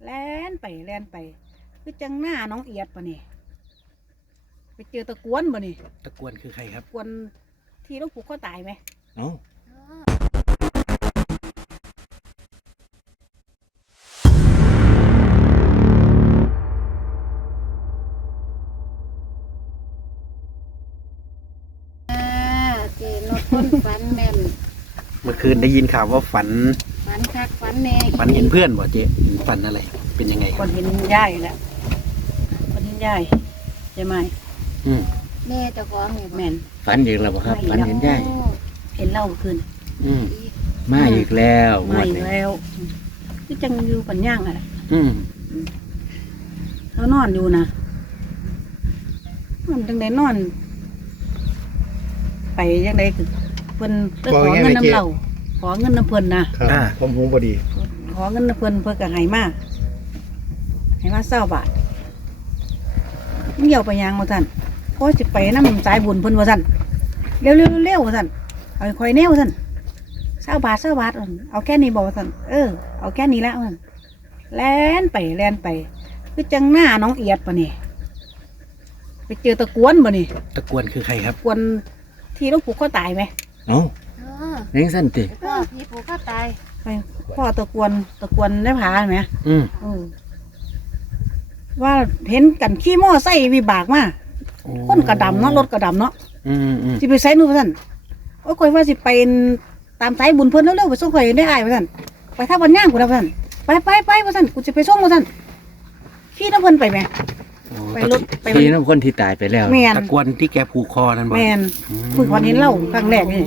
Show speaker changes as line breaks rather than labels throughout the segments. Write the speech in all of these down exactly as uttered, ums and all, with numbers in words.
แล่นไปแล่นไปคือจังหน้าน้องเอียดปะนี่ไปเจอตะกวนปะนี่
ตะกวนคือใครครับ
กวนที่ลูกผูกเขาตายไหม
เอ้า
เจนกคนฝันแม่น
เมื่อคืนได้ยินข่าวว่าฝัน
ฝันคักฝันแน่
ฝันเห็นเพื่อนบ่เจ๊ฝันอะไรเป็นยังไง
คนเห็นย่ายแหละคนเห็นย่ายใช่ไหม
อืม
แม่เจ้าของนี่
แม่น
ฝันอีกแล้วบ่ครับฝันเห็นยาย
เห็นเล่าคืน
อืม
มาอีกแล้ว
มาอีกแล้วคือจังอยู่ปัญญางอะไร
อืม
เขานอนอยู่นะมันจังได้นอนไปยังไงคือเพิ่นไปขอเงินน้ำเราขอเงินน้ำเพิ่นนะครับ
ผมหูพอดี
ขอเงินน้ำเพิ่นเพิ่นก็ให้มาให้มาเศร้าบาทมึงเหี่ยวไปยังว่าท่านเพราะจะไปน้ำสายบุญเพิ่นว่าท่านเร็วเร็วเร็วว่าท่านเอาคอยแนวท่านเศร้าบาทเศร้าบาทเอาแค่นี้บอกว่าท่านเออเอาแค่นี้แล้วท่านแล่นไปแล่นไปคือจังหน้าน้องเอียดปะนี่ไปเจอตะกวนปะนี่
ตะกวนคือใครครับ
กวนที่ลูกผูกเขาตายไหม
เอ้าเลี้ยงสั้นติ
พ่อพี่ผูกก็ตาย
ไปพ่อตะกวนตะกวนได้ผาไหม
อืม
ว่าเห็นกันขี้ม้อไส้วิบากมาคนกระดำเนาะรถกระดำเนาะ
อืมอืม
สิไปใส่นู่นท่านโอ้ยคอยว่าสิไปตามสายบุญเพิ่นเร็วๆไปส่งข่อยได้อายท่านไปท่าบันย่างกูแล้วท่านไปไปไปท่านกูจะไปส่งท่านขี้น้ำเพิ่นไปไหม
ไปรถไปขี้น้ำคนที่ตายไปแล้ว
ตะกวนที่แกผูกคอนั่นบ่
แม่นคุยวันนี้เล่าครั้งแรกนี่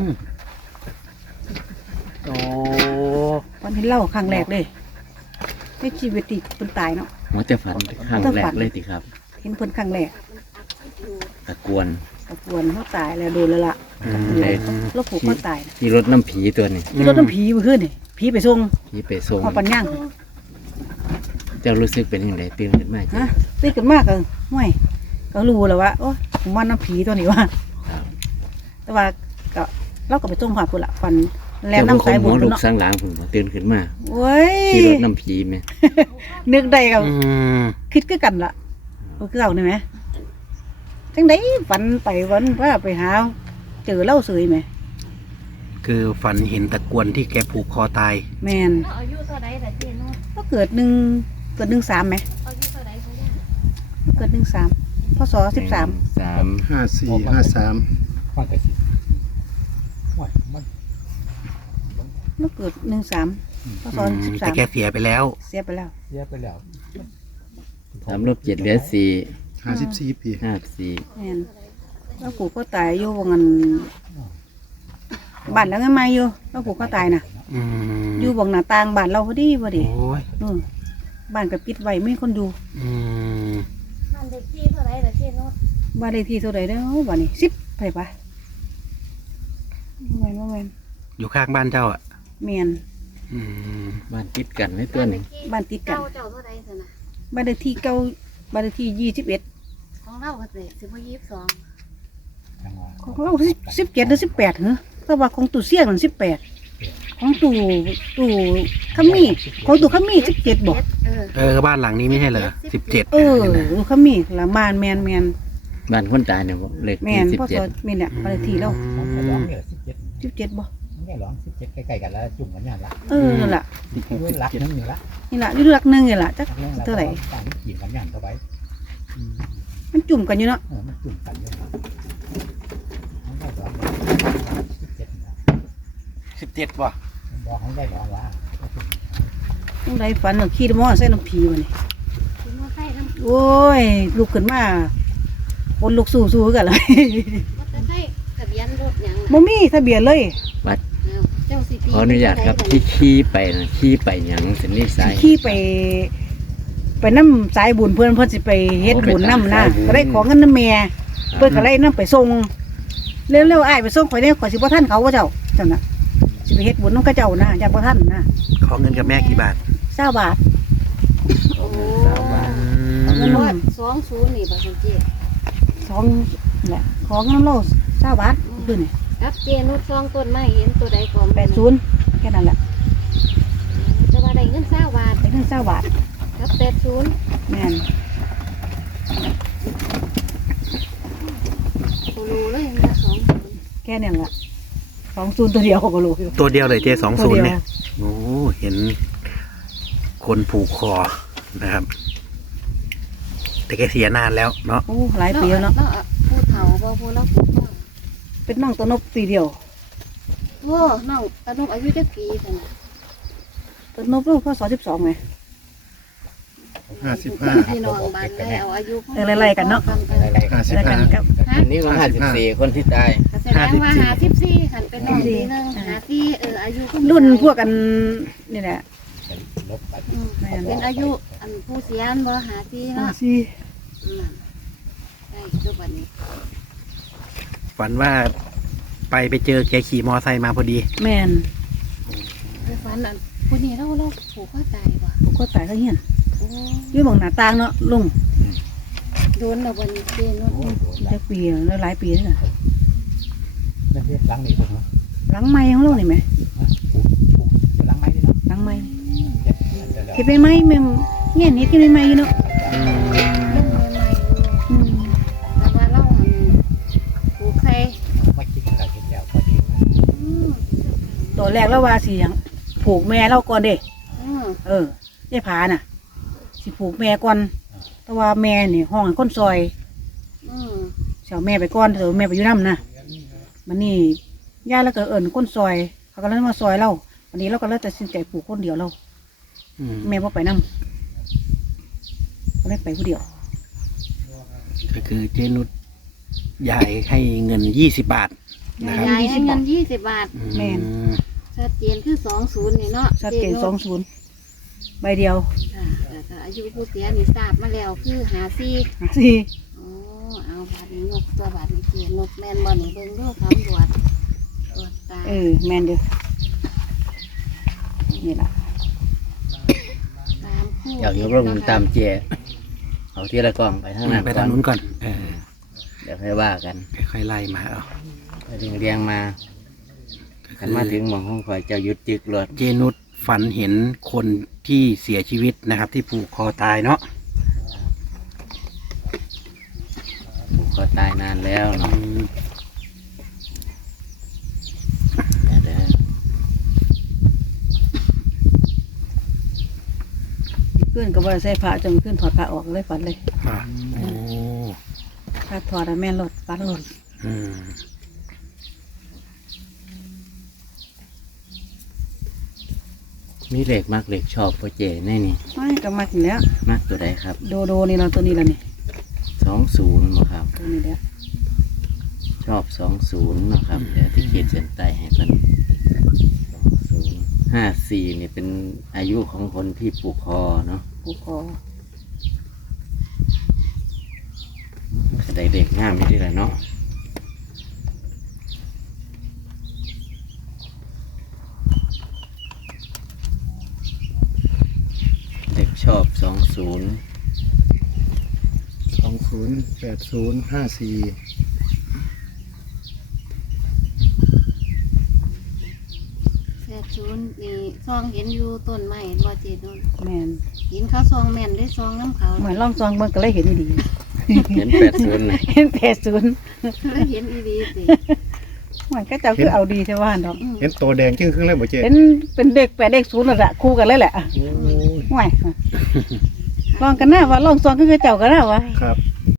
โอ้
วันนี้เล่าครั้งแรกเลยในชีวิตที่เพิ่นตายเนาะ
มันจะฝันครั้งแรกเลยติครับ
เห็นเพิ่นครั้งแรก
ตะกวน
ตะกวนเขาตายแล้วโดนแล้วล่ะรถผูกเขาตาย
ที่รถน้ำผีตัวนี้
ที่รถน้ำผีมาขึ้นนี่ผีไปส่ง
ผีไปส่ง
พอปัญญาง
เจ้ารู้สึกเป็นยังไงตื่นขึ้นมา
ฮะตื่นขึ้นมากเลยห่วยก็รู้แล้วว่าโอ้ผมว่าน้ำผีตัวนี้ว่าแต่ว่าก็เราก็ไปส่งผ่าพุ่นละฟันแรงน้ำสายบุญ
ลูกสังหลังผมตื่นขึ้นมา
โอ้ย
ที่รถน้ำผีไหม
นึกได้กับคิดก็กันละคือเอาเนี่ยไหมจังไดฝันไปวันว่าไปหาเจอเล่าเสยไหม
คือฝันเห็นตะกวนที่แกผูกคอตาย
แมน
อายุเท่าไรแต่เจน
ก็เกิดหนึ่งเกิดหนึ่งสามไหม
อายุเท่าไรเขาเนี่ย
เกิดหนึ่งสามพศสิบสาม
สาม
ห้าสี่ห้าสาม
มันเกิดหนึ่งสามพศสิบสาม
แต่แกเสียไปแล้ว
เสียไปแล้ว
เสียไปแล้ว
สามลบเจ็ดเหลือสี่
ห้าสิบสี่ปี
ห้าสี่
แม่นแล้วปู่ก็ตายอยู่วงเงินบ้านแล้วไงมาอยู่แล้วปู่ก็ตายน่ะอยู่วงหน้าต่างบ้านเราพอดีพอดีบ้านกับปิดไว้ไม่คนดู
บ้านเลขที่เท่าไรแต่เจน
บ้านเลขที่เท่าไรเด้อบ้านนี้สิบไปปะแมนแมน
อยู่ข้างบ้านเจ้าอ่ะ
แมน
บ้านติดกันไม่ตัวหนึ่ง
บ้านติดกัน
เจ้าเท่าไรสินะ
บ้านเลขที่เก้าบ้านเลขที่ยี่สิบเอ็ด
ของเราก็สิบยี่สิบสอง
ของเราสิบเจ็ดหรือสิบแปดเหรอแต่ว่าของตู่เสี่ยงมันสิบแปดของตู่ตู่ขมี่ของตู่ขมี่สิบเจ็ดบอก
เออบ้านหลังนี้ไม่ใช่เหรอสิบเจ็ด
เออขมี่ละบ้านแมนแมน
บ้านคนตายเนี่ยเลขที่สิบเจ็ด
แมนเนี่ยบ้านเลขที่เราสิบเจ็ดบอก
นี่หรอสิบเจ็ดใกล้ๆกันแล้วจุ่มกันอย่างละ
เออนั่นแหละ
รักนึงอยู่ละ
นี่แหละนี่รักนึงนี่แหละจักเท่าไหร่
ต่างกี่กันอย่างเท่าไหร่
มันจุ่มกันอยู่เนาะ
มันจุ่มกันอยู่
สิบเจ็ดป่ะ
บอกให้ได้บอกว่า
ต้องได้ฝันหรือขี้มอใส่น้ำผีมาเนี่ยโอ้ยลุกขึ้นมาคนลุกสู้สู้กันเลย
ทะเบียนรถยัง
บ่มีทะเบียนเลย
วัดขออนุญาตครับที่ขี่ไปนะขี่ไปยังสินี่สาย
ขี่ไปไปน้ำสายบุญเพื่อนเพื่อนสิไปเฮ็ดบุญน้ำนะก็ได้ของเงินน้ำเมียเพื่อนก็ได้น้ำไปส่งเร็วๆไอ้ไปส่งข่อยได้ข่อยสิบ่ท่านเขาว่าเจ้าเจ้าน่ะสิไปเฮ็ดบุญน้องกระเจ้านะอยากบ่ท่านนะ
ขอเงินกับแม่กี่บาท
เก้าบาท
โอ้เงินว่าสองศูนย์นี่ป่ะคุณเจี๊ย
สองแหละของเงินโลเก้าบาทขึ้นนี่
กับเจนุชซองต้นไม้เห็นตัวใดก่อน
แปดศูนย์แค่นั้นแหละ
จะว่าได้เงินเก้าบาท
ได้เงินเก้าบาท
กับแปดศูนย์
แม่น
โคโลเลยนะสองศูนย์
แค่เนี่ยล่ะสองศูนย์ตัวเดียวก็รู้อยู่
ตัวเดียวเลยเจสอง
ตั
ศู
วน
ย์
เดี
เนี่ย
ยว
โอ้เห็นคนผูกคอนะครับ แต่แกเสียนานแล้วเนาะ
โอ้หลายปีแล้วเนาะ
แล้วอ่ะผู้เฒ่าบ่ผู้เราผู้เฒ่า
เป็นน้องตัวนบปีเดียว
โอ้น้องตานุกอายุจักปีซั่นน่ะ
ตัวนบลูกพ่อสอสิบสองไง
ห้าสิบห้า
พี่น้องบ้านได้เอาอายุ
เออไล่ๆกันเนาะ
อะไรๆ
ห้าสิบ
แล้วกั
ห้าน
กับ
อันนี้ก็ห้าสิบสี่คนที่ตาย
ก็แสดงว่าหาสิบสี่คันเป็นน้องปีหนึงหาสี่เอออายุก็
รุ่นพวกกันนี่แหละ
ลบไป
อืมเป็นอายุอันผู้เสียนบ่หาสี่เนาะ
สิ
อืมได้จุบัดนี้
ฝันว่าไปไปเจอแกขี่มอไซค์มาพอดี
แม่น
ไปฝันอันผู้นี้เราเราผูกคอตายบ่
ผมก็ตายเขาเฮียน
โอ้
อยู่หมองหน้าต่างเนาะลุง
โดนแล้วบัดนี้เจนุช
โอ้โห
จักปีแล้วหลายปีแล้วน่ะ
นั่นเรียกหลังนี่ผมเนาะ
หลังไม้ของเรานี่ไหม
ผูกผูกหลังไม้ดิเนาะ
หลังไม้
เจ็บนั่นจะแล้ว
เฮ็ดไปไหมแม่นเงี้ยนิดกินไปไหมอยู่เนาะ
อืม
เรื่องใหม่ๆอยู่
อืม
แต่ว่าเราอันผูกใส่
ไม่คิดอะไรเห็นแล้วพอดีนะ
อืม
ตอนแรกเราว่าสิหยังผูกแม่เราก่อนเด้
อืม
เออได้ผาน่ะ สิผูกแม่ก่อนแต่ว่าแม่นี่ห้องให้คนซอย
อืม
เสียวแม่ไปก่อนเดี๋ยวแม่ไปอยู่น้ำนะมันนี่ย่าแล้วก็เอิญคนซอย เขาก็เลยมาซอยเราวันนี้เราก็เลยตัดสินใจปลูกคนเดียวเรา
อืม
แม่พ่ไปน้ำก็เลยไปผู้เดียว
ก็คือเจนุชยายให้เงินยี่สิบบาทนะครับ
ยายให้เงินยี่สิบบาท
แม่น
อืม
ชัดเจนคือสองศูนย์นี่เนาะ
ชัดเจนสองศูนย์ใบเดียว
ค่ะแต่ก็อายุผู้เสียนี่ทราบมาแล้วคือหาซี่
สี่
โอ้เอาบาดนี้ยกตัวบาดนี้เจนกแมนบอนี่เบิ่งดูคำตรวจตรวจตา
เออแมนเดียวนี่แหละ
ตามคู่
อยากยกร่มตามเจเอาที่ละกล้องไปทางนั้น
ไป
ก่อ
ทาง
น
นู้นก่อน เออ
เดี๋ยวค่อยว่ากัน
ค่อยๆไล่มาเอา
ไปเรียงเรียงๆมากันมาถึงหมองห้องคอยเจ้ายุดจึกรถ
เจนุชฝันเห็นคนที่เสียชีวิตนะครับ ที่ผูกคอตายเนาะ
ผูกคอตายนานแล้ว
อื
เนาะ
ม
เดี๋ยว
ขึ้นก็บ่ได้ใส่ผ้าจนขึ้นถอดผ้าออกเลยฝันเลย
อ่ะโอ้
ถ้าถอดอะแม่นรถฝันรถ
อืม
มีเหล็กมากเหล็กชอบโปรเจแน่นี่
ไม่ก็มาถึงแล้ว
มากตัวใดครับ
โดโดนี่เราตัวนี้แล้วนี่
สองศูนย์บ่ครับ
ตัวนี้แล้ว
ชอบสองศูนย์นะครับ เดี๋ยวที่ขีดเส้นใต้ให้เป็นสองศูนย์ห้าสี่นี่เป็นอายุของคนที่ผูกคอเนาะ
ผูกคอ
ก็ได้เด็กงามไม่ได้ละเนาะเด็กชอบสองศูนย์
สองศูนย์แปดศูนย์ห้าสี่
แปดศูนย์นี่ซองเห็นอยู่ต้นไม้บ่เจนุช
แม่น
เห็นเขาซองแม่นได้ซองน้ำเขา
เหมือนล่องซองเบิ่งก็เลยเห็นดี
เห็นแปดศูนย์นะ
เห็นแปดศูนย์
แล้วเห็นอีดีสิ
เหมือนก็เจ้าคือเอาดีใช่ว่าดอก
อืม
เห็นตัวแดงจึ้งครึ่งเลยบ่เจ๊
เป็นเป็นเด็กแปดเด็กศูนย์แล้วละคู่กันเลยแหละ
โอ้ย
ห่วยลองกันหน้าว่าลองซองก็คือเจ้ากันหน้าวะ
ครับ